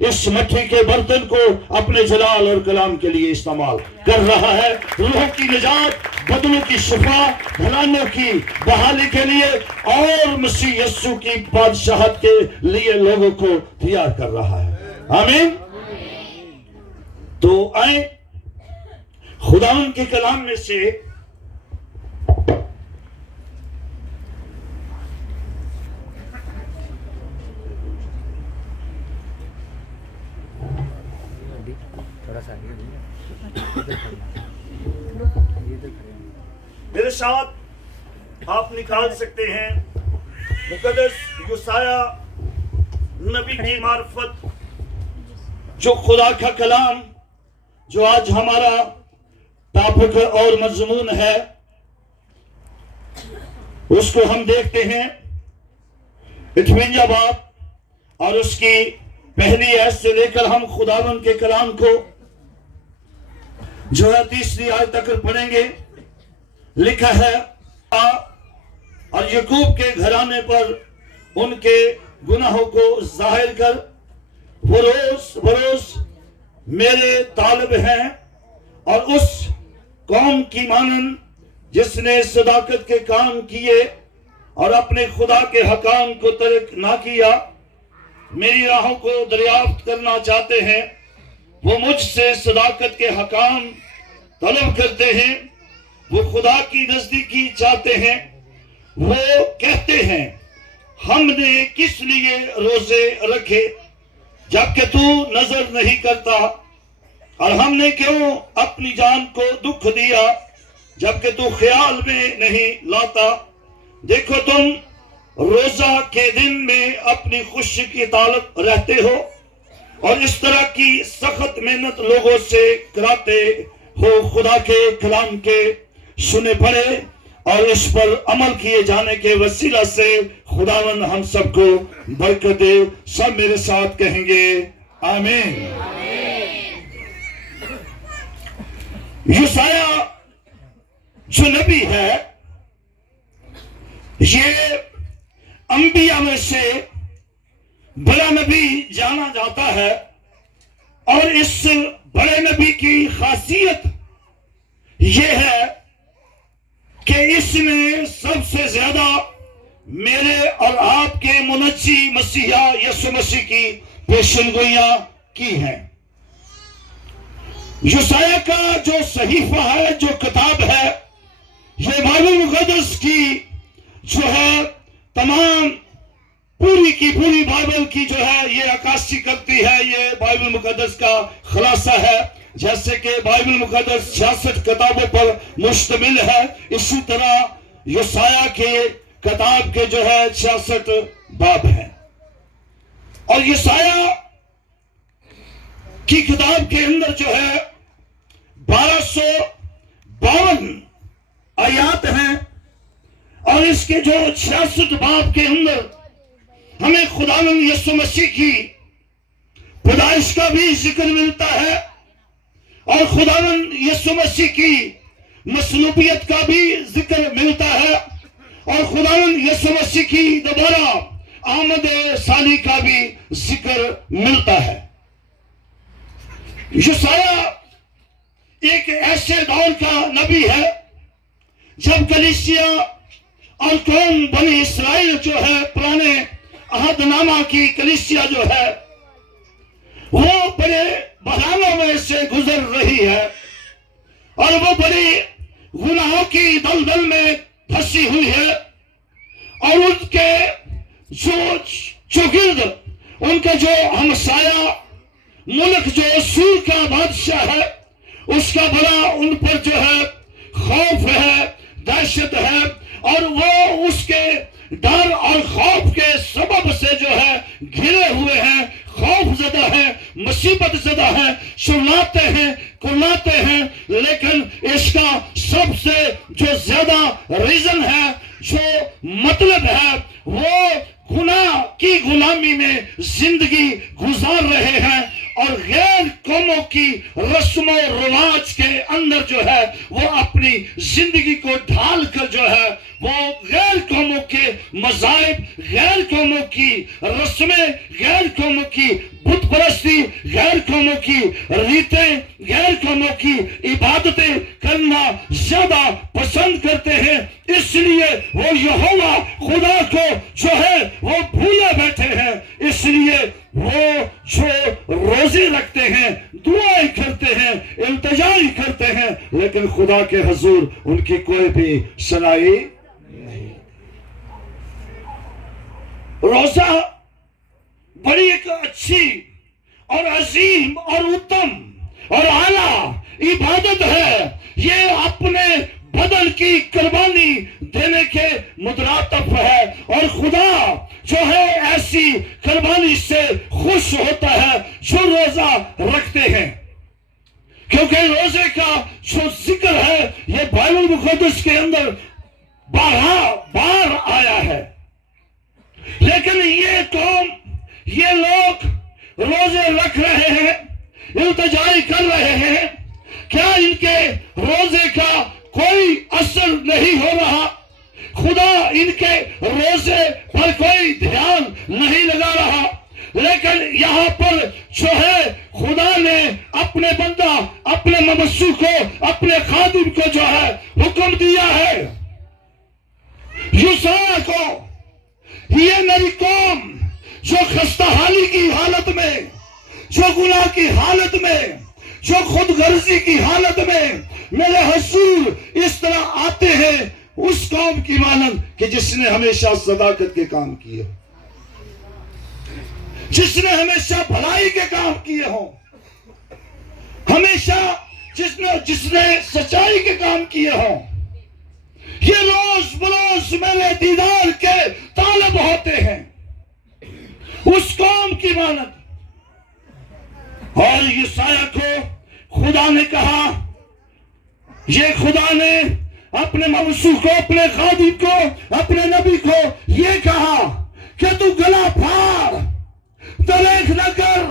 اس مٹی کے برتن کو اپنے جلال اور کلام کے لیے استعمال کر رہا ہے، روحوں کی نجات، بدنوں کی شفا، گھرانوں کی بحالی کے لیے اور مسیح یسوع کی بادشاہت کے لیے لوگوں کو تیار کر رہا ہے۔ آمین۔ تو آئیں خداوند کے کلام میں سے میرے ساتھ آپ نکال سکتے ہیں مقدس یسایہ نبی کی معرفت، جو خدا کا کلام جو آج ہمارا ٹاپک اور مضمون ہے، اس کو ہم دیکھتے ہیں 58 باب اور اس کی پہلی آیت سے لے کر ہم خداوند کے کلام کو جو ہے 30 آیت تک پڑھیں گے۔ لکھا ہے، اور یعقوب کے گھرانے پر ان کے گناہوں کو ظاہر کر، وہ روز میرے طالب ہیں، اور اس قوم کی مانند جس نے صداقت کے کام کیے اور اپنے خدا کے حکام کو ترک نہ کیا، میری راہوں کو دریافت کرنا چاہتے ہیں۔ وہ مجھ سے صداقت کے حکام طلب کرتے ہیں، وہ خدا کی نزدیکی چاہتے ہیں۔ وہ کہتے ہیں، ہم نے کس لیے روزے رکھے جبکہ تو نظر نہیں کرتا، اور ہم نے کیوں اپنی جان کو دکھ دیا جبکہ تو خیال میں نہیں لاتا۔ دیکھو، تم روزہ کے دن میں اپنی خوشی کی طالب رہتے ہو اور اس طرح کی سخت محنت لوگوں سے کراتے ہو۔ خدا کے کلام کے سنے پڑے اور اس پر عمل کیے جانے کے وسیلہ سے خداوند ہم سب کو برکت دے۔ سب میرے ساتھ کہیں گے آمین۔ یسایہ جو نبی ہے، یہ انبیاء میں سے بڑا نبی جانا جاتا ہے، اور اس بڑے نبی کی خاصیت یہ ہے کہ اس نے سب سے زیادہ میرے اور آپ کے منجی مسیحا یسوع مسیح کی پیشنگوئیاں کی ہیں۔ یسایہ کا جو صحیفہ ہے، جو کتاب ہے، یہ بائبل مقدس کی جو ہے تمام پوری کی پوری بائبل کی جو ہے یہ عکاسی کرتی ہے۔ یہ بائبل مقدس کا خلاصہ ہے۔ جیسے کہ بائبل مقدس 66 کتابوں پر مشتمل ہے، اسی طرح یسایہ کے کتاب کے جو ہے 66 باب ہیں۔ اور یسایہ کی کتاب کے اندر جو ہے 1252 آیات ہیں، اور اس کے جو 66 باب کے اندر ہمیں خداوند یسوع مسیح کی پیدائش کا بھی ذکر ملتا ہے، اور خداوند یسوع مسیح کی مصلوبیت کا بھی ذکر ملتا ہے، اور خداوند یسوع مسیح کی دوبارہ آمد ثانی کا بھی ذکر ملتا ہے۔ یسایہ ایک ایسے دور کا نبی ہے جب کلیسیا اور قوم بنی اسرائیل جو ہے، پرانے عہد نامہ کی کلیسیا جو ہے، وہ بڑے بحرانوں میں سے گزر رہی ہے، اور وہ بڑی گناہوں کی دلدل میں پھنسی ہوئی ہے، اور ان کے جو چوگرد، ان کا جو ہمسایہ ملک جو سور کا بادشاہ ہے، اس کا بڑا ان پر جو ہے خوف ہے، دہشت ہے، اور وہ اس کے ڈر اور خوف کے سبب سے جو ہے گھرے ہوئے ہیں، خوف زدہ ہیں، مصیبت زدہ ہیں، سلاتے ہیں، کلاتے ہیں۔ لیکن اس کا سب سے جو زیادہ ریزن ہے، جو مطلب ہے، وہ گناہ کی غلامی میں زندگی گزار رہے ہیں، اور غیر قوموں کی رسم و رواج کے اندر جو ہے وہ اپنی زندگی کو ڈھال کر جو ہے وہ غیر قوموں کے مذاہب، غیر قوموں کی رسمیں، غیر قوموں کی بت پرستی، غیر قوموں کی ریتیں، غیر قوموں کی عبادتیں کرنا زیادہ پسند کرتے ہیں. اس لیے وہ یہوہ خدا کو جو ہے وہ بھولے بیٹھے ہیں. اس لیے وہ جو روزے رکھتے ہیں، دعائیں کرتے ہیں، التجائی کرتے ہیں، لیکن خدا کے حضور ان کی کوئی بھی سنائی نہیں. روزہ بڑی ایک اچھی اور عظیم اور اتم اور اعلیٰ عبادت ہے. یہ اپنے بدن کی قربانی دینے کے مترادف ہے، اور خدا جو ہے ایسی قربانی سے خوش ہوتا ہے جو روزہ رکھتے ہیں. کیونکہ روزے کا جو ذکر ہے یہ بائبل مقدس کے اندر 12 بار آیا ہے. لیکن یہ قوم، یہ لوگ روزے رکھ رہے ہیں، التجائی کر رہے ہیں، کیا ان کے روزے کا کوئی اثر نہیں ہو رہا؟ خدا ان کے روزے پر کوئی دھیان نہیں لگا رہا. لیکن یہاں پر جو ہے خدا نے اپنے بندہ، اپنے ممسو کو، اپنے خادم کو جو ہے حکم دیا ہے یوسف کو، یہ میری قوم جو خستہ حالی کی حالت میں، جو گناہ کی حالت میں، جو خود غرضی کی حالت میں میرے حضور اس طرح آتے ہیں، اس قوم کی مانند کہ جس نے ہمیشہ صداقت کے کام کیے، جس نے ہمیشہ بھلائی کے کام کیے ہوں، ہمیشہ جس نے سچائی کے کام کیے ہوں. یہ روز بروز میرے دیدار کے طالب ہوتے ہیں، اس قوم کی مانند. اور یسایہ کو خدا نے کہا، یہ خدا نے اپنے ممسو کو، اپنے خادم کو، اپنے نبی کو یہ کہا کہ تو گلا پھاڑ، دریغ نہ کر،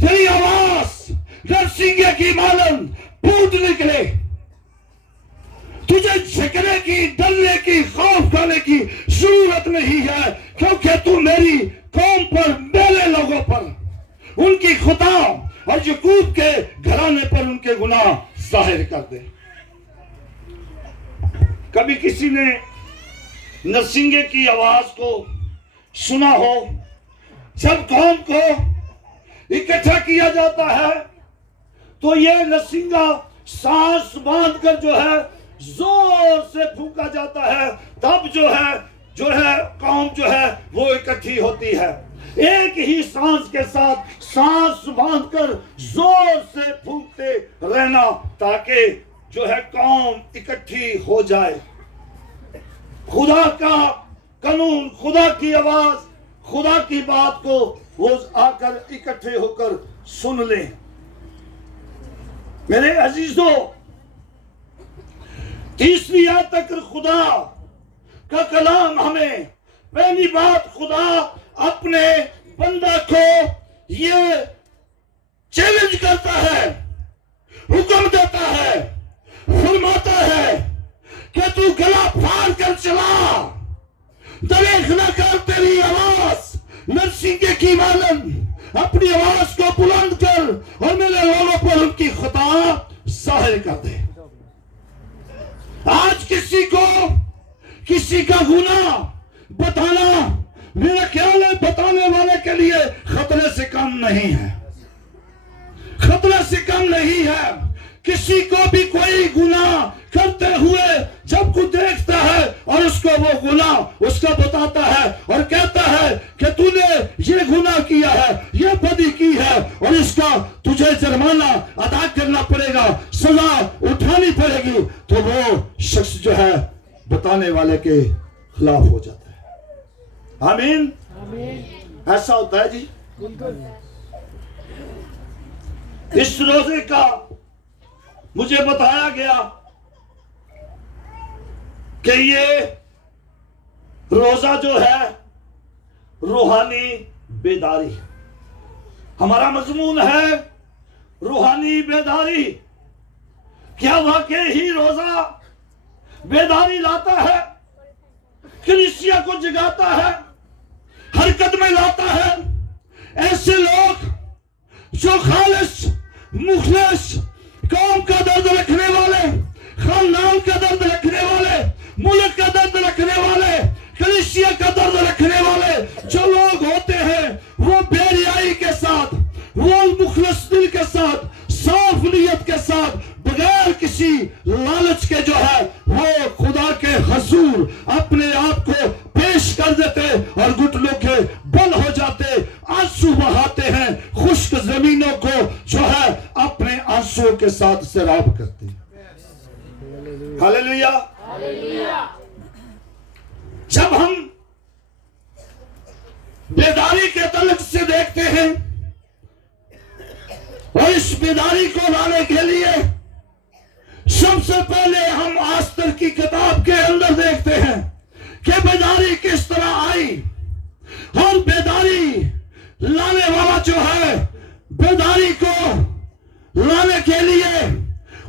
تیری آواز نرسنگے کی مانند پھوٹ نکلے. تجھے جھکنے کی، ڈرنے کی، خوف کھانے کی ضرورت نہیں ہے، کیونکہ تو میری قوم پر، میرے لوگوں پر ان کی خطا اور یعقوب کے گھرانے پر ان کے گناہ ظاہر کر دے. کبھی کسی نے نرسنگے کی آواز کو سنا ہو؟ جب قوم کو اکٹھا کیا جاتا ہے تو یہ نرسنگا سانس باندھ کر جو ہے زور سے پھونکا جاتا ہے، تب جو ہے قوم جو ہے وہ اکٹھی ہوتی ہے. ایک ہی سانس کے ساتھ سانس باندھ کر زور سے پھونکتے رہنا تاکہ جو ہے قوم اکٹھی ہو جائے. خدا کا قانون، خدا کی آواز، خدا کی بات کو وہ آ کر اکٹھے ہو کر سن لیں. میرے عزیزوں، تیسری آیت تک خدا کا کلام ہمیں پہلی بات خدا اپنے بندہ کو یہ چیلنج کرتا ہے، حکم دیتا ہے، فرماتا ہے کہ تو گلا پھاڑ کر چلا، دریغ نہ کر، تیری آواز نرسنگے کی مانند اپنی آواز کو بلند کر اور میرے لوگوں پر ان کی خطا ظاہر کر دے. آج کسی کا گناہ بتانا میرا خیال ہے بتانے والے کے لیے خطرے سے کم نہیں ہے، خطرے سے کم نہیں ہے. کسی کو بھی کوئی گناہ کرتے ہوئے جب کوئی دیکھتا ہے اور اس کو وہ گناہ اس کو بتاتا ہے اور کہتا ہے کہ تو نے یہ گناہ کیا ہے، یہ بدی کی ہے اور اس کا تجھے جرمانہ ادا کرنا پڑے گا، سزا اٹھانی پڑے گی، تو وہ شخص جو ہے بتانے والے کے خلاف ہو جاتا ہے. آمین. ایسا ہوتا ہے جی. اس روزے کا مجھے بتایا گیا کہ یہ روزہ جو ہے روحانی بیداری. ہمارا مضمون ہے روحانی بیداری. کیا واقعی ہی روزہ بیداری لاتا ہے؟ کلیسیا کو جگاتا ہے، حرکت میں لاتا ہے؟ ایسے لوگ جو خالص مخلص قوم کا درد رکھنے والے، خاندان کا درد رکھنے والے، ملک کا درد رکھنے والے، کلیسیا کا درد رکھنے والے جو لوگ ہوتے ہیں، وہ بے ریائی کے ساتھ، وہ مخلص دل کے ساتھ، صاف نیت کے ساتھ، بغیر کسی لالچ کے جو ہے وہ خدا کے حضور اپنے آپ کو پیش کر دیتے اور گھٹنوں کے بل ہو جاتے، آنسو بہاتے ہیں، خشک زمینوں کو جو ہے اپنے آنسو کے ساتھ سیراب کرتے ہیں. ہاللیلویہ. جب ہم بیداری کے تعلق سے دیکھتے ہیں اور اس بیداری کو لانے کے لیے سب سے پہلے ہم آستر کی کتاب کے اندر دیکھتے ہیں کہ بیداری کس طرح آئی، اور بیداری لانے والا جو ہے، بیداری کو لانے کے لیے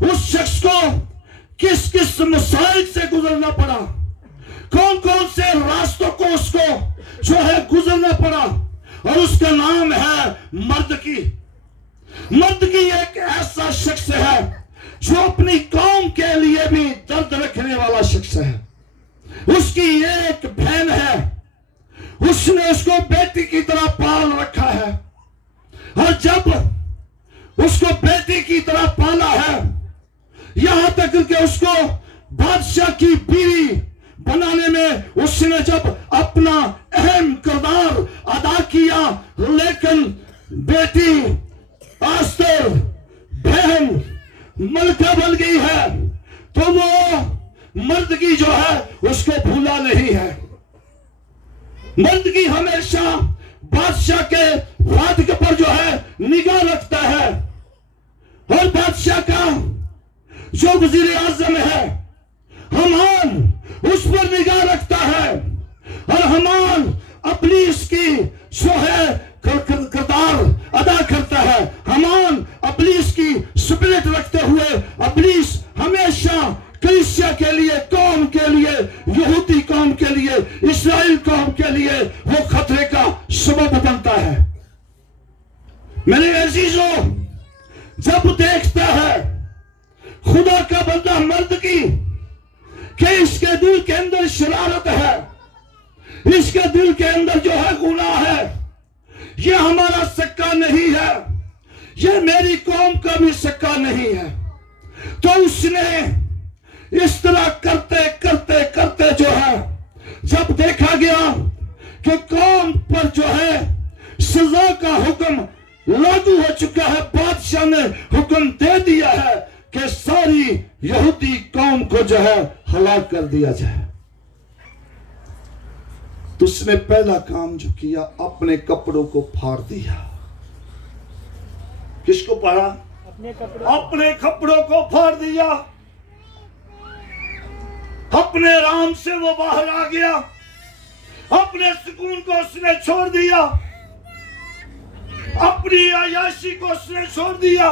اس شخص کو کس کس مسائل سے گزرنا پڑا، کون کون سے راستوں کو اس کو جو ہے گزرنا پڑا. اور اس کا نام ہے مردکی. مردکی ایک ایسا شخص ہے جو اپنی قوم کے لیے بھی درد رکھنے والا شخص ہے. اس کی ایک بہن ہے، اس نے اس کو بیٹی کی طرح پال رکھا ہے، اور جب اس کو بیٹی کی طرح پالا ہے، یہاں تک کہ اس کو بادشاہ کی بیوی بنانے میں اس نے جب اپنا اہم کردار ادا کیا، لیکن بیٹی آستر بہن ملکہ بن گئی ہے تو وہ مردگی جو ہے اس کو بھولا نہیں ہے. مردگی ہمیشہ بادشاہ کے فاتح پر جو ہے نگاہ رکھتا ہے، اور بادشاہ کا جو وزیر اعظم ہے حمان اس پر نگاہ رکھتا ہے، اور حمان اپنی اس کی جو ہے کردار ادا کرتا ہے. حمان ابلیس کی سپرٹ رکھتے ہوئے ابلیس ہمیشہ کلیسیا کے لیے، قوم کے لیے، یہودی قوم کے لیے، اسرائیل قوم کے لیے وہ خطرے کا سبب بنتا ہے. میرے عزیزوں، جب دیکھتا ہے خدا کا بندہ مرد کی کہ اس کے دل کے اندر شرارت ہے، اس کے دل کے اندر جو ہے گناہ ہے، یہ ہمارا سکہ نہیں ہے، یہ میری قوم کا بھی سکہ نہیں ہے، تو اس نے اس طرح کرتے کرتے کرتے جو ہے جب دیکھا گیا کہ قوم پر جو ہے سزا کا حکم لاگو ہو چکا ہے، بادشاہ نے حکم دے دیا ہے کہ ساری یہودی قوم کو جو ہے ہلاک کر دیا جائے، تو اس نے پہلا کام جو کیا اپنے کپڑوں کو پھاڑ دیا. کس کو پھاڑا؟ اپنے کپڑوں کو پھاڑ دیا. اپنے رام سے وہ باہر آ گیا، اپنے سکون کو اس نے چھوڑ دیا، اپنی عیاشی کو اس نے چھوڑ دیا،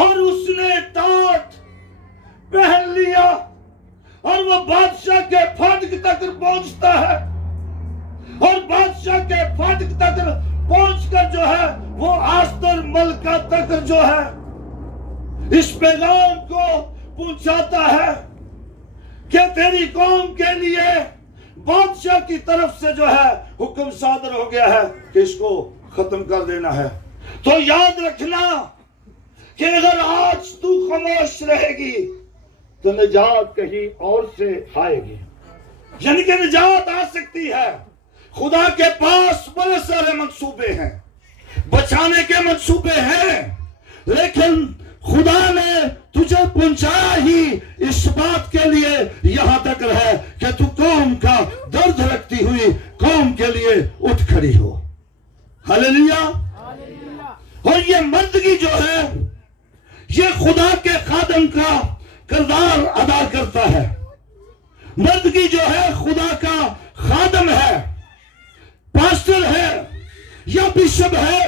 اور اس نے ٹاٹ پہن لیا، اور وہ بادشاہ کے فاٹک تک پہنچتا ہے، اور بادشاہ کے فاٹک تک پہنچ کر جو ہے وہ آستر ملکہ تک جو ہے اس پیغام کو پہنچاتا ہے کہ تیری قوم کے لیے بادشاہ کی طرف سے جو ہے حکم صادر ہو گیا ہے کہ اس کو ختم کر دینا ہے. تو یاد رکھنا کہ اگر آج تو خاموش رہے گی تو نجات کہیں اور سے آئے گی، یعنی کہ نجات آ سکتی ہے. خدا کے پاس بڑے سارے منصوبے ہیں، بچانے کے منصوبے ہیں، لیکن خدا نے تجھے پہنچایا ہی اس بات کے لیے یہاں تک رہے کہ تو قوم کا درد رکھتی ہوئی قوم کے لیے اٹھ کھڑی ہو. ہاللیلویہ. اور یہ مردگی جو ہے یہ خدا کے خادم کا کردار ادا کرتا ہے. مردگی جو ہے خدا کا خادم ہے، پاسٹر ہے یا بشپ ہے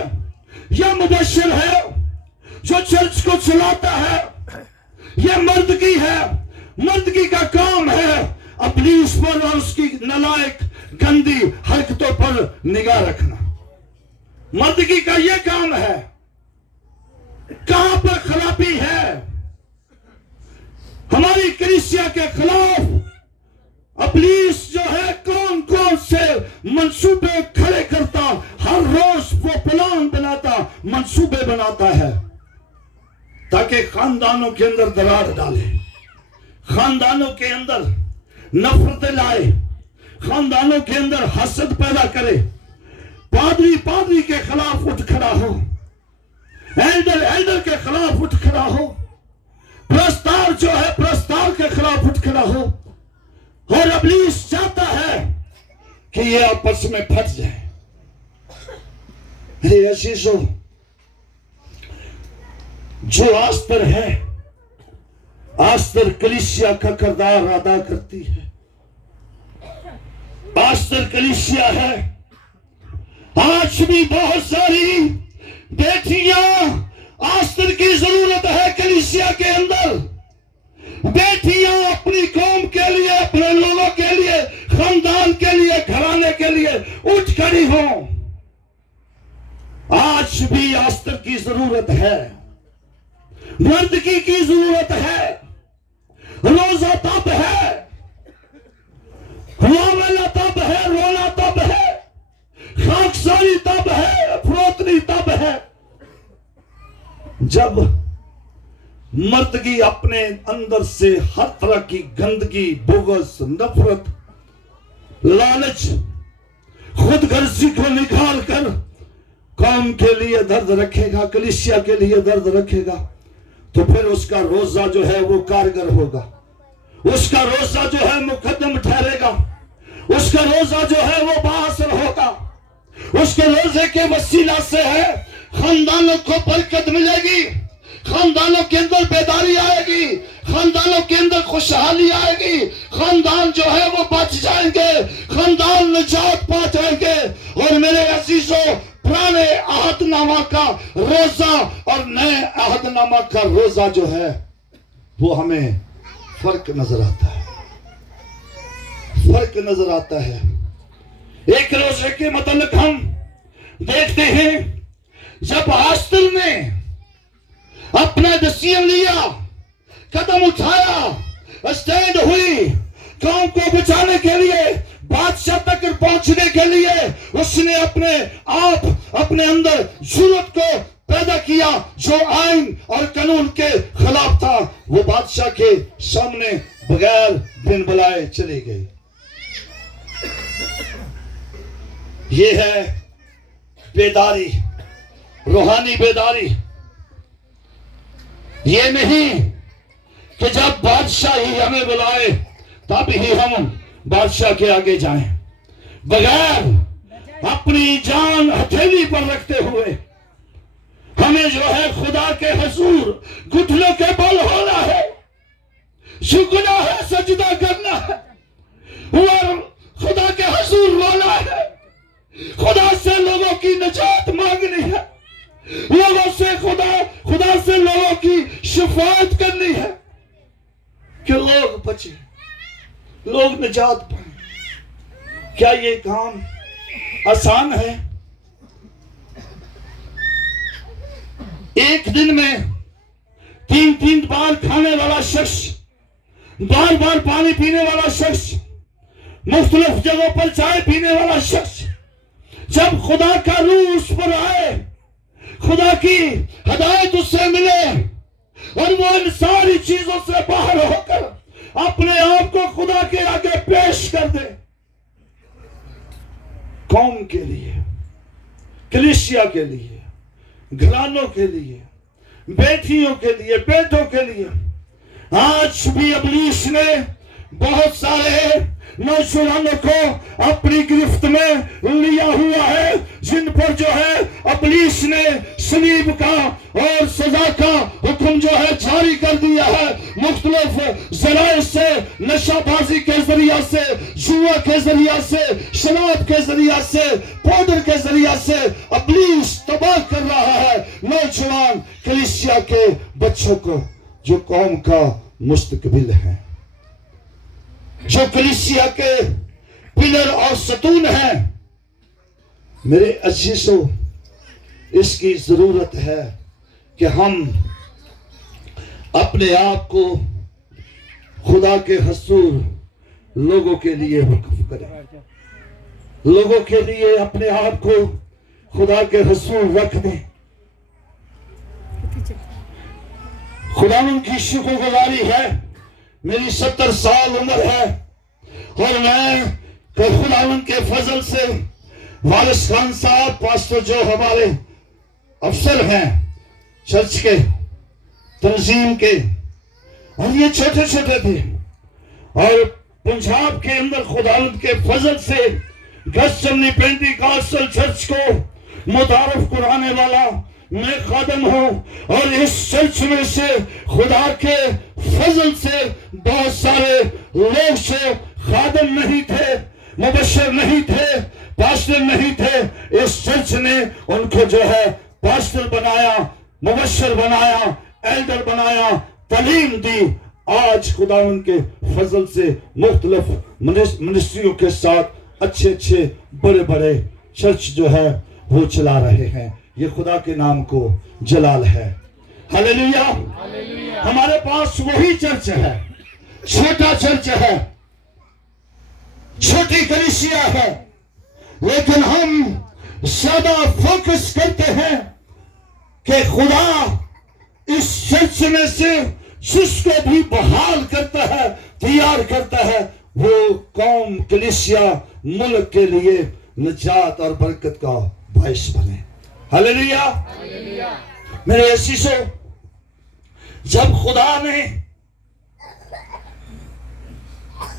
یا مبشر ہے جو چرچ کو چلاتا ہے، یہ مردگی ہے، مردگی کا کام ہے ابلیس پر اور اس کی نالائق گندی حرکتوں پر نگاہ رکھنا۔ مردگی کا یہ کام ہے۔ کہاں پر خرابی ہے؟ ہماری کلیسیا کے خلاف ابلیس جو ہے کون کون سے منصوبے کھڑے کرتا، ہر روز وہ پلان بناتا، منصوبے بناتا ہے تاکہ خاندانوں کے اندر درار ڈالے، خاندانوں کے اندر نفرت لائے، خاندانوں کے اندر حسد پیدا کرے، پادری کے خلاف اٹھ کھڑا ہو، ایلڈر کے خلاف اٹھ کھڑا ہو، پرستار جو ہے پرستار کے خلاف اٹھ کھڑا ہو، اور ابلیس چاہتا ہے کہ یہ آپس میں پھٹ جائے۔ میرے عزیزو، جو آستر ہے، آستر کلیسیا کا کردار ادا کرتی ہے، آستر کلیسیا ہے۔ آج بھی بہت ساری بیٹیاں آستر کی ضرورت ہے کلیسیا کے اندر۔ بیٹیاں اپنی قوم کے لیے، اپنے لوگوں کے لیے، خاندان کے لیے، گھرانے کے لیے اٹھ کھڑی ہوں۔ آج بھی آستر کی ضرورت ہے، مردگی کی ضرورت ہے۔ روزہ تب ہے، معاملہ تب ہے، رونا تب ہے، خاکساری تب ہے، فروتنی تب ہے جب مردگی اپنے اندر سے ہر طرح کی گندگی، بغض، نفرت، لالچ، خود غرضی کو نکال کر قوم کے لیے درد رکھے گا، کلیسیا کے لیے درد رکھے گا، تو پھر اس کا روزہ جو ہے وہ کارگر ہوگا، اس کا روزہ جو ہے مقدم ٹھہرے گا، اس کا روزہ جو ہے وہ بااثر ہوگا۔ اس کے روزے کے وسیلہ سے ہے خاندانوں کو برکت ملے گی، خاندانوں کے اندر بیداری آئے گی، خاندانوں کے اندر خوشحالی آئے گی، خاندان جو ہے وہ بچ جائیں گے، خاندان نجات پا جائیں گے۔ اور میرے عزیزوں، پرانے عہد نامہ کا روزہ اور نئے عہد نامہ کا روزہ جو ہے وہ ہمیں فرق نظر آتا ہے، فرق نظر آتا ہے۔ ایک روزے کے متعلق ہم دیکھتے ہیں، جب آستر نے اپنا ڈیسیژن لیا، قدم اٹھایا، اسٹینڈ ہوئی، قوم کو بچانے کے لیے، بادشاہ تک پہنچنے کے لیے، اس نے اپنے آپ اپنے اندر جرأت کو پیدا کیا جو آئین اور قانون کے خلاف تھا، وہ بادشاہ کے سامنے بغیر بن بلائے چلی گئی۔ یہ ہے بیداری، روحانی بیداری۔ یہ نہیں کہ جب بادشاہ ہی ہمیں بلائے تب ہی ہم بادشاہ کے آگے جائیں، بغیر اپنی جان ہتھیلی پر رکھتے ہوئے ہمیں جو ہے خدا کے حضور گھٹنوں کے بل ہونا ہے، جھکنا ہے، سجدہ کرنا ہے، اور خدا کے حضور رونا ہے، خدا سے لوگوں کی نجات مانگنی ہے، لوگوں سے خدا سے لوگوں کی شفاعت کرنی ہے کہ لوگ بچیں، لوگ نجات پائیں۔ کیا یہ کام آسان ہے؟ ایک دن میں 3 بار کھانے والا شخص، بار بار پانی پینے والا شخص، مختلف جگہوں پر چائے پینے والا شخص، جب خدا کا روح اس پر آئے، خدا کی ہدایت اس سے ملے اور وہ ان ساری چیزوں سے باہر ہو کر اپنے آپ کو خدا کے آگے پیش کر دے، قوم کے لیے، کلیسیا کے لیے، گھرانوں کے لیے، بیٹیوں کے لیے، بیٹوں کے لیے۔ آج بھی ابلیس نے بہت سارے نوجوانوں کو اپنی گرفت میں لیا ہوا ہے، جن پر جو ہے ابلیس نے صلیب کا اور سزا کا حکم جو ہے جاری کر دیا ہے۔ مختلف ذرائع سے، نشہ بازی کے ذریعہ سے، جوا کے ذریعہ سے، شراب کے ذریعہ سے، پاؤڈر کے ذریعہ سے ابلیس تباہ کر رہا ہے نوجوان کلیسیا کے بچوں کو جو قوم کا مستقبل ہے، جو کلیسیا کے پلر اور ستون ہیں۔ میرے عزیزو، اس کی ضرورت ہے کہ ہم اپنے آپ کو خدا کے حضور لوگوں کے لیے وقف کریں، لوگوں کے لیے اپنے آپ کو خدا کے حضور رکھ دیں۔ خداوند کی شکر گزاری ہے، میری 70 سال عمر ہے اور میں خداوند کے فضل سے وارث خان صاحب پاسٹر جو ہمارے افسر ہیں چرچ کے تنظیم کے، اور یہ چھوٹے چھوٹے تھے، اور پنجاب کے اندر خداوند کے فضل سے گیتسمنی پینٹیکاسٹل چرچ کو متعارف کرانے والا میں خادم ہوں، اور اس چرچ میں سے خدا کے فضل سے بہت سارے لوگ سے خادم نہیں تھے، مبشر نہیں تھے، پاسٹر نہیں تھے۔ اس چرچ نے ان کو جو ہے پاسٹر بنایا، مبشر بنایا، ایلڈر بنایا، تعلیم دی۔ آج خداوند کے فضل سے مختلف منسٹریوں کے ساتھ اچھے اچھے بڑے بڑے چرچ جو ہے وہ چلا رہے ہیں۔ یہ خدا کے نام کو جلال ہے۔ ہلیلویا۔ ہمارے پاس وہی چرچ ہے، چھوٹا چرچ ہے، چھوٹی کلیسیا ہے، لیکن ہم زیادہ فوکس کرتے ہیں کہ خدا اس چرچ میں سے جس کو بھی بحال کرتا ہے، تیار کرتا ہے، وہ قوم، کلیسیا، ملک کے لیے نجات اور برکت کا باعث بنے۔ ہلیلویا۔ میرے عزیزو، جب خدا نے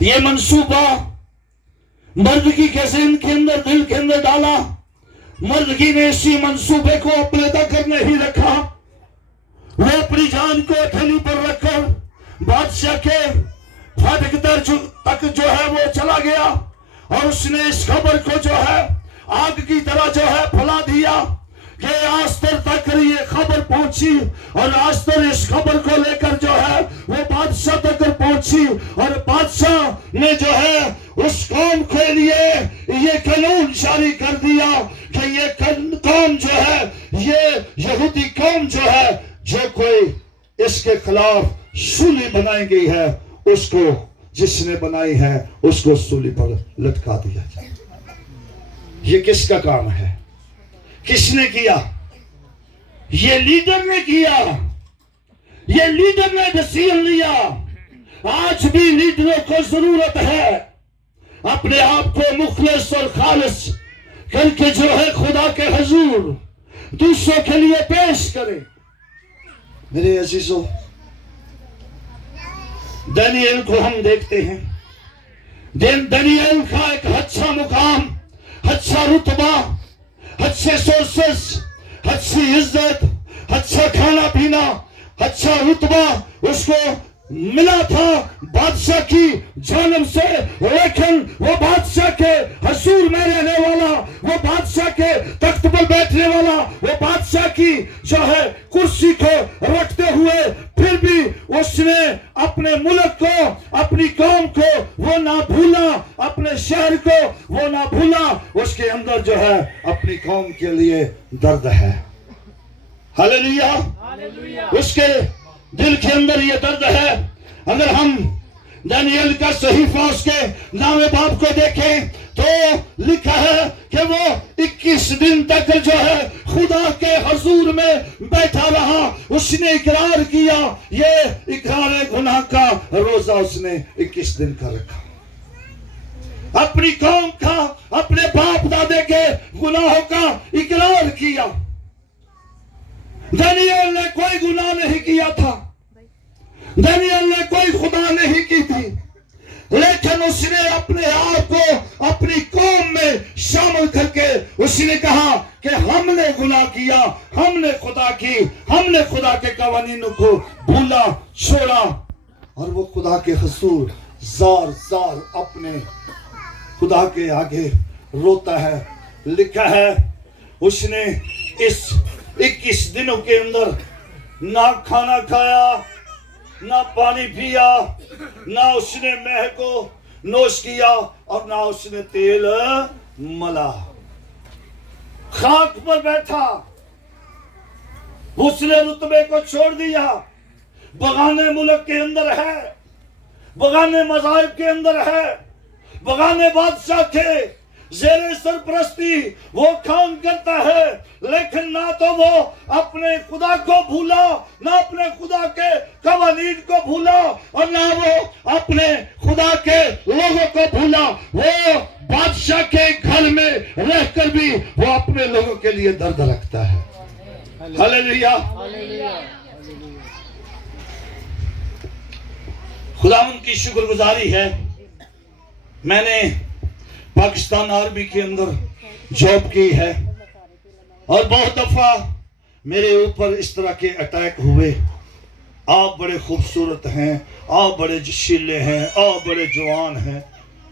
یہ منصوبہ مردگی کے ذہن کے اندر، دل کے اندر ڈالا، مردگی نے اسی منصوبے کو اپنے تک نہیں رکھا، وہ اپنی جان کو ہتھیلی پر رکھ کر بادشاہ کے پھاٹک تک جو ہے وہ چلا گیا، اور اس نے اس خبر کو جو ہے آگ کی طرح جو ہے پھیلا دیا کہ آستر تک یہ خبر پہنچی، اور آستر اس خبر کو لے کر جو ہے وہ بادشاہ تک پہنچی، اور بادشاہ نے جو ہے اس قوم کے لیے یہ قانون جاری کر دیا کہ یہ قوم جو ہے، یہ یہودی قوم جو ہے، جو کوئی اس کے خلاف سولی بنائی گئی ہے، اس کو، جس نے بنائی ہے، اس کو سولی پر لٹکا دیا جائے۔ یہ کس کا کام ہے؟ کس نے کیا؟ یہ لیڈر نے کیا، یہ لیڈر نے ڈیسیژن لیا۔ آج بھی لیڈروں کو ضرورت ہے اپنے آپ کو مخلص اور خالص کر کے جو ہے خدا کے حضور دوسروں کے لیے پیش کرے۔ میرے عزیزو، دانیال کو ہم دیکھتے ہیں، دانیال کا ایک اچھا مقام، اچھا رتبہ، اچھے سورسز، اچھی عزت، اچھا کھانا پینا، اچھا رتبہ اس کو ملا تھا بادشاہ کی جانب سے، لیکن وہ بادشاہ کے حضور میں رہنے والا، وہ بادشاہ کے تخت پر بیٹھنے والا، وہ بادشاہ کی جو ہے کرسی کو رکھتے ہوئے پھر بھی اس نے اپنے ملک کو، اپنی قوم کو وہ نہ بھولا، اپنے شہر کو وہ نہ بھولا۔ اس کے اندر جو ہے اپنی قوم کے لیے درد ہے۔ ہلیلویا۔ اس کے دل کے اندر یہ درد ہے۔ اگر ہم دانیال کا صحیفہ اس کے نام باب کو دیکھیں تو لکھا ہے کہ وہ 21 دن تک جو ہے خدا کے حضور میں بیٹھا رہا۔ اس نے اقرار کیا، یہ اقرار گناہ کا روزہ اس نے 21 دن کا رکھا، اپنی قوم کا، اپنے باپ دادے کے گناہوں کا اقرار کیا۔ دانیال نے کوئی گناہ نہیں کیا تھا، دانیال نے کوئی خدا نہیں کی تھی، لیکن اس نے اپنے آپ کو اپنی قوم میں شامل کر کے اس نے کہا کہ ہم نے گناہ کیا، ہم نے خدا کی، ہم نے خدا کے قوانینوں کو بھولا، چھوڑا، اور وہ خدا کے حضور زار زار اپنے خدا کے آگے روتا ہے۔ لکھا ہے اس نے اس 21 دنوں کے اندر نہ کھانا کھایا، نہ پانی پیا، نہ اس نے مہ کو نوش کیا، اور نہ اس نے تیل ملا، خاک پر بیٹھا۔ اس نے رتبے کو چھوڑ دیا، بغانے ملک کے اندر ہے، بغانے مذاہب کے اندر ہے، بغانے بادشاہ کے زیر سرپرستی وہ کام کرتا ہے، لیکن نہ تو وہ اپنے خدا کو بھولا، نہ اپنے خدا کے قوانین کو بھولا، اور نہ وہ اپنے خدا کے لوگوں کو بھولا۔ وہ بادشاہ کے گھر میں رہ کر بھی وہ اپنے لوگوں کے لیے درد رکھتا ہے۔ ہلیلویا۔ خداوند کی شکر گزاری ہے، میں نے پاکستان آرمی کے اندر جاب کی ہے، اور بہت دفعہ میرے اوپر اس طرح کے اٹیک ہوئے، آپ بڑے خوبصورت ہیں، آپ بڑے جشیلے ہیں، آپ بڑے جوان ہیں،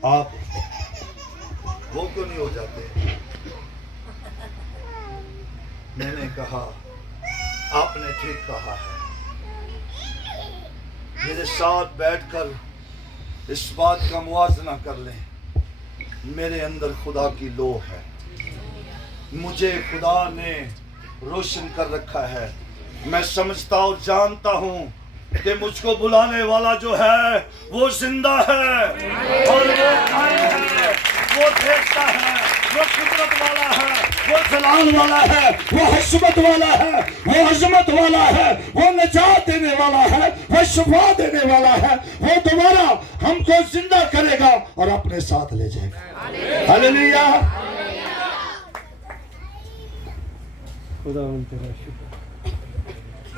آپ وہ کیوں نہیں ہو جاتے؟ میں نے کہا آپ نے ٹھیک کہا ہے، میرے ساتھ بیٹھ کر اس بات کا موازنہ کر لیں، میرے اندر خدا کی لو ہے، مجھے خدا نے روشن کر رکھا ہے، میں سمجھتا اور جانتا ہوں کہ مجھ کو بلانے والا جو ہے وہ زندہ ہے، اور وہ قائم ہے، وہ دیکھتا ہے، وہ قدرت والا ہے، وہ جلال والا ہے، وہ حکمت والا ہے، وہ عظمت والا ہے، وہ نجات دینے والا ہے، وہ شفا دینے والا ہے، وہ دوبارہ ہم کو زندہ کرے گا اور اپنے ساتھ لے جائے گا۔ ہلیلویا۔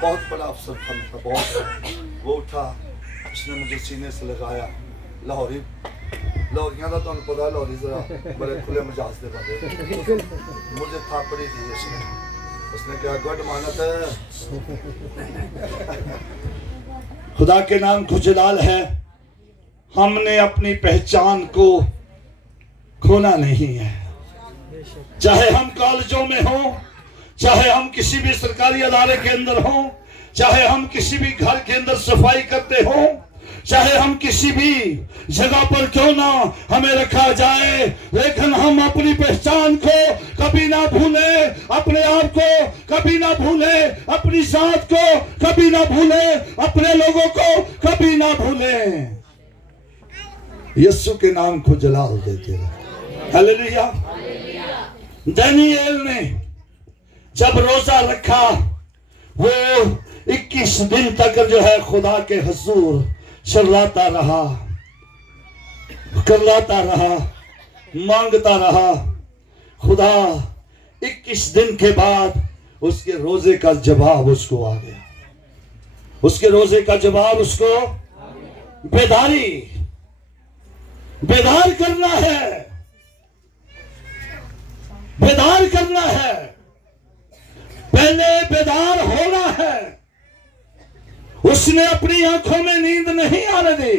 بہت بڑا افسر تھا، بہت وہ اٹھا، اس نے مجھے سینے سے لگایا، لاہوریاں دا تمہیں پتا، لاہوری ذرا بڑے کھلے مجاز دے بندے، مجھے تھاپڑی دی اس نے کہا گڈ مانت ہے۔ خدا کے نام کو جلال ہے، ہم نے اپنی پہچان کو کھونا نہیں ہے، چاہے ہم کالجوں میں ہوں، چاہے ہم کسی بھی سرکاری ادارے کے اندر ہوں، چاہے ہم کسی بھی گھر کے اندر صفائی کرتے ہوں، چاہے ہم کسی بھی جگہ پر کیوں نہ ہمیں رکھا جائے، لیکن ہم اپنی پہچان کو کبھی نہ بھولیں، اپنے آپ کو کبھی نہ بھولیں، اپنی ذات کو کبھی نہ بھولیں، اپنے لوگوں کو کبھی نہ بھولیں۔ یسوع کے نام کو جلال دیتے رہے۔ ہلیلویا۔ دانیال نے جب روزہ رکھا، وہ 21 دن تک جو ہے خدا کے حضور چلاتا رہا، کرلاتا رہا، مانگتا رہا۔ خدا 21 دن کے بعد اس کے روزے کا جواب اس کو آ گیا، اس کے روزے کا جواب اس کو بیدار کرنا ہے، بیدار کرنا ہے، پہلے بیدار ہونا ہے۔ اس نے اپنی آنکھوں میں نیند نہیں آنے دی۔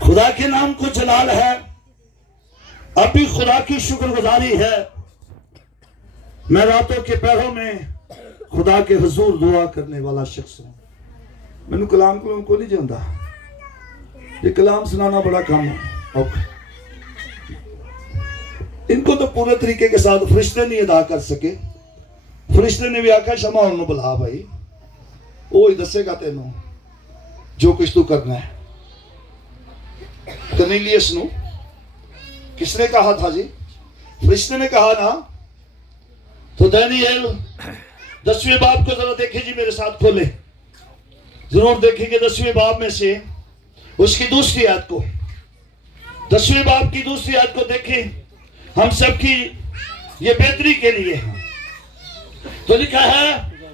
خدا کے نام کو جلال ہے۔ ابھی خدا کی شکر گزاری ہے، میں راتوں کے پہروں میں خدا کے حضور دعا کرنے والا شخص ہوں۔ میں نے کلام کو نہیں جانتا، یہ کلام سنانا بڑا کام ہے۔ ان کو تو پورے طریقے کے ساتھ فرشتے نہیں ادا کر سکے۔ فرشتے نے بھی آکھا شمع انہوں بلا بھائی، وہی دسے گا تینوں جو کچھ تو کرنا ہے۔ کرنیلیس نو کس نے کہا تھا جی؟ فرشتے نے کہا نا۔ تو دانیال 10ویں باب کو ذرا دیکھیں جی، میرے ساتھ کھولے، ضرور دیکھیں گے 10ویں باب میں سے اس کی دوسری آیت کو، 10ویں باب کی دوسری آیت کو دیکھیں، ہم سب کی یہ بہتری کے لیے ہے۔ تو لکھا ہے،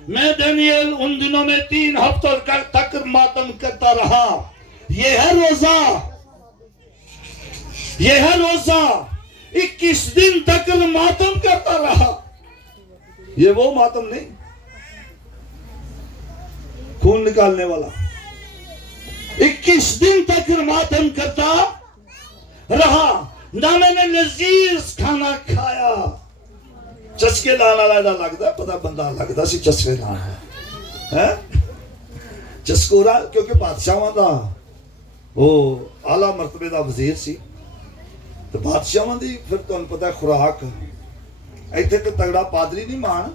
میں دانیال ان دنوں میں 3 ہفتوں تک ماتم کرتا رہا۔ یہ ہے روزہ 21 دن تک ماتم کرتا رہا۔ یہ وہ ماتم نہیں خون نکالنے والا، 21 دن تک ماتم کرتا رہا۔ نہ میں نے لذیذ کھانا کھایا. چسکے لانا لائدہ لگتا پتا بندہ لگتا سی چسکے لانا ہے. چسکورا کیونکہ بادشاہ دا وہ اعلیٰ مرتبے دا وزیر سی تو بادشاہ دی پھر تو ان پتہ ہے خوراک ایتھے تو تگڑا پادری نہیں مان.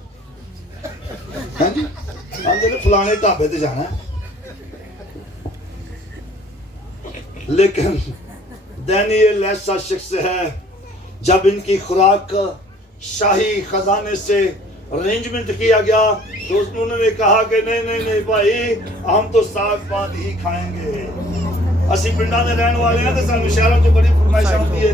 ہاں جی آندے نے فلانے ڈھابے تے جانا ہے. لیکن دانیل ایسا شخص ہے جب ان کی خوراک شاہی خزانے سے ارینجمنٹ کیا گیا تو انہوں نے کہا کہ نہیں بھائی ہم تو ساگ پات ہی کھائیں گے. اسی پنڈا دے رہن والے ہیں تو سانو شہروں چ بڑی فرمائش آتی ہے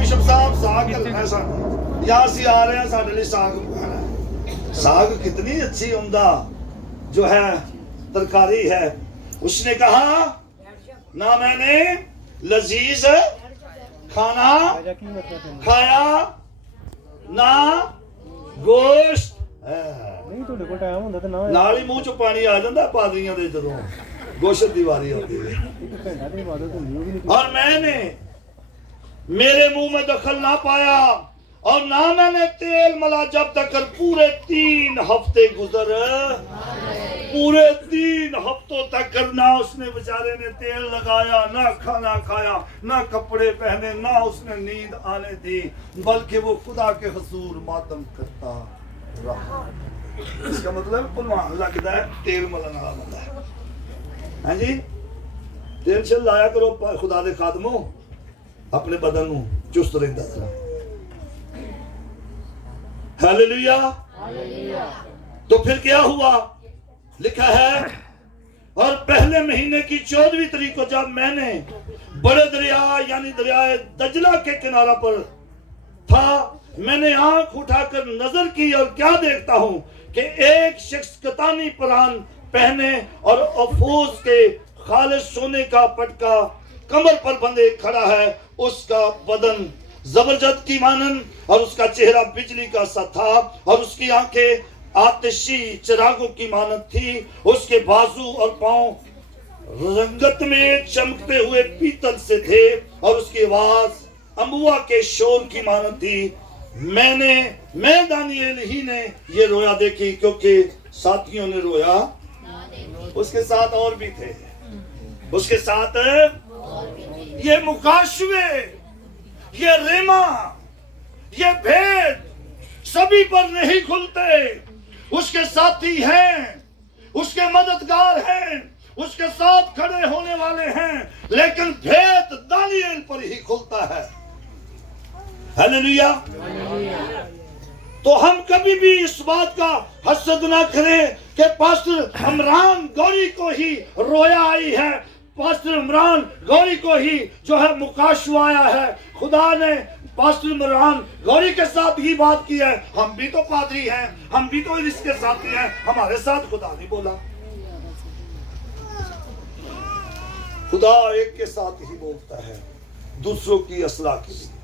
بشپ صاحب ساگ کرنا ہے سانو یا اسی آ رہے ہیں ساڈے لیے ساگ پکانا ہے. ساگ کتنی اچھی عمدہ جو ہے ترکاری ہے. اس نے کہا نہ میں نے لذیذ کھانا کھایا نہ گوشت. نال ہی منہ چ پانی آ جاتا پادریاں دے جدوں گوشت دی واری ہوتی ہے. اور میں نے میرے منہ میں دخل نہ پایا اور نہ میں نے تیل ملا جب تک پورے 3 ہفتے گزر. پورے 3 ہفتوں تک نہ اس نے بیچارے نے تیل لگایا نہ کھانا کھایا نہ کپڑے پہنے نہ اس نے نیند آنے دی بلکہ وہ خدا کے حضور ماتم کرتا رہا. اس کا مطلب پلوان لگتا ہے تیل ملنا والا بندہ ہے. ہاں جی تیل شل لایا کرو خدا دے خادموں اپنے بدن نو چست رہندا ذرا. ہاللیلویہ. تو پھر کیا ہوا لکھا ہے اور پہلے مہینے کی 14ویں تاریخ کو جب میں نے بڑے دریا یعنی دریائے دجلہ کے کنارہ پر تھا میں نے آنکھ اٹھا کر نظر کی اور کیا دیکھتا ہوں کہ ایک شخص کتانی پران پہنے اور افوز کے خالص سونے کا پٹکا کمر پر بندھے کھڑا ہے. اس کا بدن زبرجد کی مانند اور اس کا چہرہ بجلی کا سا تھا اور اس کی آنکھیں آتشی چراغوں کی مانند تھی. اس کے بازو اور پاؤں رنگت میں چمکتے ہوئے پیتل سے تھے اور اس کی آواز انبوا کے شور کی مانند تھی. میں دانیل ہی نے یہ رویا دیکھی کیونکہ ساتھیوں نے رویا. اس کے ساتھ اور بھی تھے. اس کے ساتھ یہ مکاشوے یہ ریما یہ بھید سبھی پر نہیں کھلتے. اس کے ساتھی ہیں اس کے مددگار ہیں اس کے ساتھ کھڑے ہونے والے ہیں لیکن بھید دانیل پر ہی کھلتا ہے. ہاللیلویہ. تو ہم کبھی بھی اس بات کا حسد نہ کریں کہ پاسٹر عمران گوری کو ہی رویا آئی ہے پاسٹر عمران گوری کو ہی جو ہے مکاشو آیا ہے. خدا نے پاسٹر عمران گوری کے ساتھ ہی بات کی ہے. ہم بھی تو پادری ہیں ہم بھی تو اس کے ساتھی ہیں ہمارے ساتھ خدا نہیں بولا. خدا ایک کے ساتھ ہی بولتا ہے دوسروں کی اصلاح کے لیے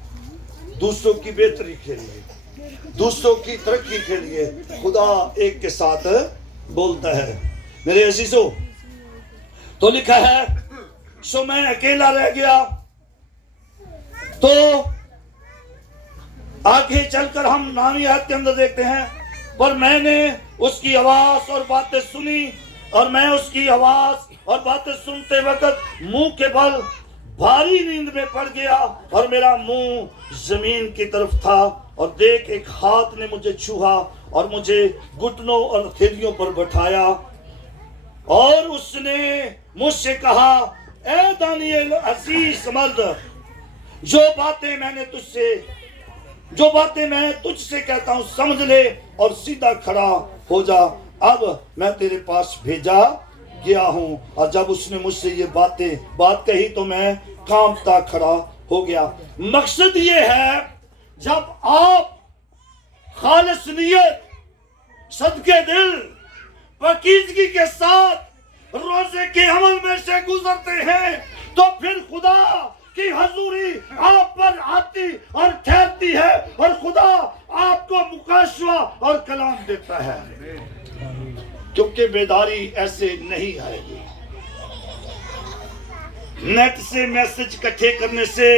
دوسروں کی بہتری کے لیے دوسروں کی ترقی کے لیے خدا ایک کے ساتھ بولتا ہے. میرے عزیزوں تو لکھا ہے سو میں اکیلا رہ گیا. تو آگے چل کر ہم نامی آیت کے اندر دیکھتے ہیں پر میں نے اس کی آواز اور باتیں سنی اور میں اس کی آواز اور باتیں سنتے وقت منہ کے بل بھاری نیند میں پڑ گیا اور میرا منہ زمین کی طرف تھا اور دیکھ ایک ہاتھ نے مجھے چھوا اور مجھے گھٹنوں اور ہتھیلیوں پر بٹھایا اور اس نے مجھ سے کہا اے دانیل عزیز مرد جو باتیں میں تجھ سے کہتا ہوں سمجھ لے اور سیدھا کھڑا ہو جا. اب میں تیرے پاس بھیجا گیا ہوں. اور جب اس نے مجھ سے یہ بات کہی تو میں کانپتا کھڑا ہو گیا. مقصد یہ ہے جب آپ خالص نیت صدقے دل پاکیزگی کے ساتھ روزے کے عمل میں سے گزرتے ہیں تو پھر خدا کی حضوری آپ پر آتی اور ٹھہرتی ہے اور خدا آپ کو مکاشوہ اور کلام دیتا ہے کیونکہ بیداری ایسے نہیں آئے گی. نیٹ سے میسج اکٹھے کرنے سے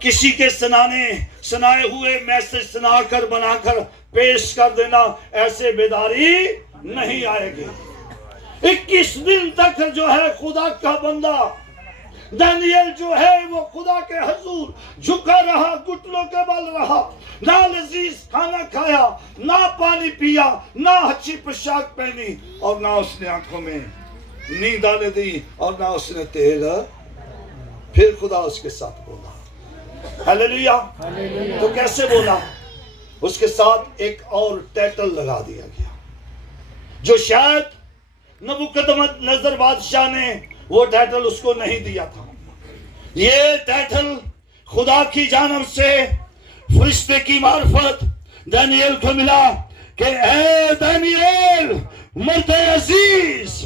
کسی کے سنائے ہوئے میسج سنا کر بنا کر پیش کر دینا، ایسے بیداری نہیں آئے گی۔ 21 دن تک جو ہے خدا کا بندہ دانیل جو ہے وہ خدا کے حضور جھکا رہا، گھٹنوں کے بل رہا، نہ لذیذ کھانا کھایا، نہ پانی پیا، نہ اچھی پوشاک پہنی، اور نہ اس نے آنکھوں میں نیند آنے دی، اور نہ اس نے تیل۔ پھر خدا اس کے ساتھ بولا، ہلیلویا۔ تو کیسے بولا؟ اس کے ساتھ ایک اور ٹائٹل لگا دیا گیا، جو شاید نبوکدنصر بادشاہ نے وہ ٹائٹل اس کو نہیں دیا تھا۔ یہ ٹائٹل خدا کی جانب سے فرشتے کی معرفت دانیل کو ملا کہ اے دانیل مرد عزیز،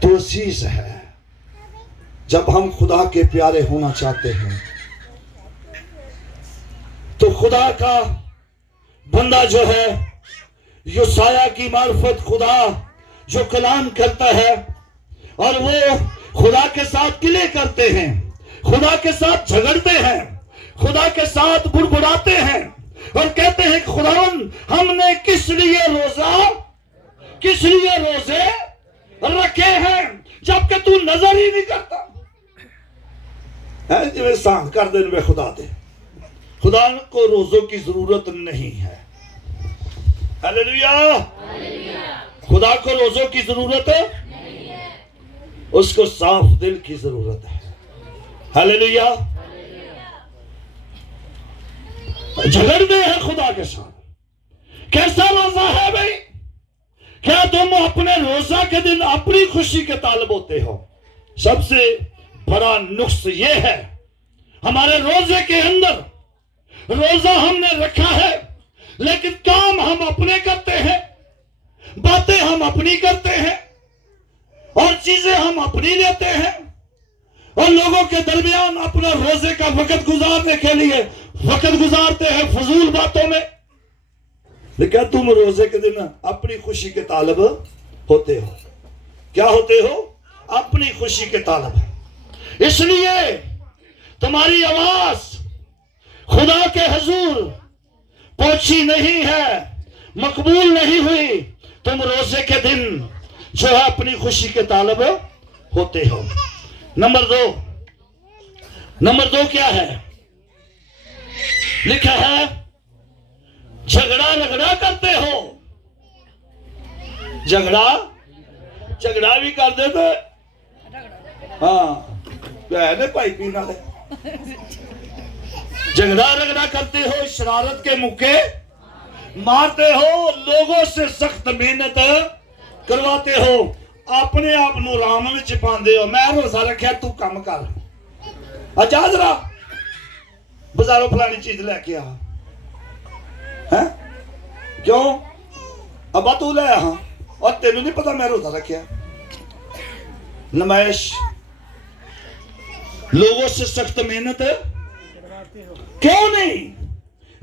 تو عزیز ہے۔ جب ہم خدا کے پیارے ہونا چاہتے ہیں تو خدا کا بندہ جو ہے، یوسایا کی معرفت خدا جو کلام کرتا ہے، اور وہ خدا کے ساتھ قلے کرتے ہیں، خدا کے ساتھ جھگڑتے ہیں، خدا کے ساتھ بڑبڑاتے ہیں، اور کہتے ہیں کہ خداوند ہم نے کس لیے روزے رکھے ہیں جبکہ تو نظر ہی نہیں کرتا۔ جو احسان کر دے میں خدا دے، خدا کو روزوں کی ضرورت نہیں ہے۔ ہلیلویا۔ خدا کو روزوں کی ضرورت نہیں ہے، اس کو صاف دل کی ضرورت ہے۔ ہلیلویا۔ جھگڑتے ہیں خدا کے ساتھ۔ کیسا روزہ ہے بھائی؟ کیا تم اپنے روزہ کے دن اپنی خوشی کے طالب ہوتے ہو؟ سب سے بڑا نقص یہ ہے، ہمارے روزے کے اندر روزہ ہم نے رکھا ہے، لیکن کام ہم اپنے کرتے ہیں، باتیں ہم اپنی کرتے ہیں، اور چیزیں ہم اپنی لیتے ہیں، اور لوگوں کے درمیان اپنا روزے کا وقت گزارنے کے لیے وقت گزارتے ہیں فضول باتوں میں۔ لیکن تم روزے کے دن اپنی خوشی کے طالب ہوتے ہو۔ کیا ہوتے ہو؟ اپنی خوشی کے طالب۔ اس لیے تمہاری آواز خدا کے حضور پہنچی نہیں ہے، مقبول نہیں ہوئی۔ تم روزے کے دن جو ہے اپنی خوشی کے طالب ہوتے ہو۔ نمبر دو کیا ہے؟ لکھا ہے جھگڑا رگڑا کرتے ہو۔ جھگڑا بھی کر دیتے، ہاں کیا ہے نا پائی پینا دے۔ جھگڑا رگڑا کرتے ہو، شرارت کے موقع مارتے ہو، لوگوں سے سخت محنت کرواتے ہو، اپنے آپ نو رام میں چھپاندے ہو۔ میں روزہ رکھیا، تو کم کر، اچھا ذرا بازاروں پلانی چیز لے کے آ۔ کیوں؟ ابا تو لے آ، اور تینوں نہیں پتا میں روزہ رکھیا۔ نمائش، لوگوں سے سخت محنت کیوں نہیں؟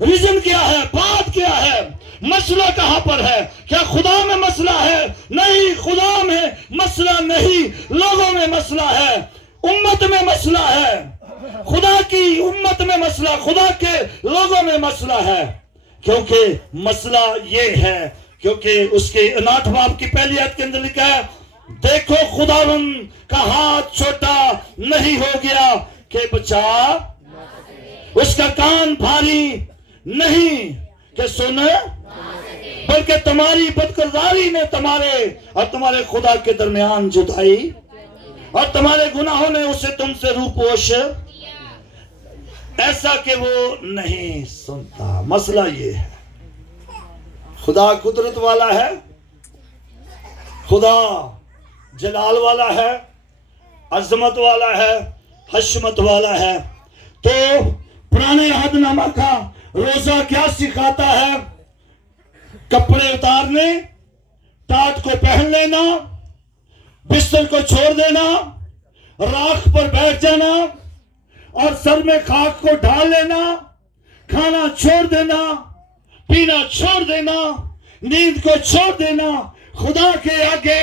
ریزن کیا ہے؟ بات کیا ہے؟ مسئلہ کہاں پر ہے؟ کیا خدا میں مسئلہ ہے؟ نہیں، خدا میں مسئلہ نہیں، لوگوں میں مسئلہ ہے، امت میں مسئلہ ہے، خدا کی امت میں مسئلہ، خدا کے لوگوں میں مسئلہ ہے۔ کیونکہ مسئلہ یہ ہے، کیونکہ اس کے 9 باب کی پہلی آیت کے اندر لکھا ہے، دیکھو خداوند کا ہاتھ چھوٹا نہیں ہو گیا کہ بچا، اس کا کان بھاری نہیں کہ سن، بلکہ تمہاری بدکرداری نے تمہارے اور تمہارے خدا کے درمیان جدائی، اور تمہارے گناہوں نے اسے تم سے روپوش ایسا کہ وہ نہیں سنتا۔ مسئلہ یہ ہے، خدا قدرت والا ہے، خدا جلال والا ہے، عظمت والا ہے، حشمت والا ہے۔ تو پرانے عہد نامہ کا روزہ کیا سکھاتا ہے؟ کپڑے اتارنے، ٹاٹ کو پہن لینا، بستر کو چھوڑ دینا، راکھ پر بیٹھ جانا، اور سر میں خاک کو ڈال لینا، کھانا چھوڑ دینا، پینا چھوڑ دینا، نیند کو چھوڑ دینا، خدا کے آگے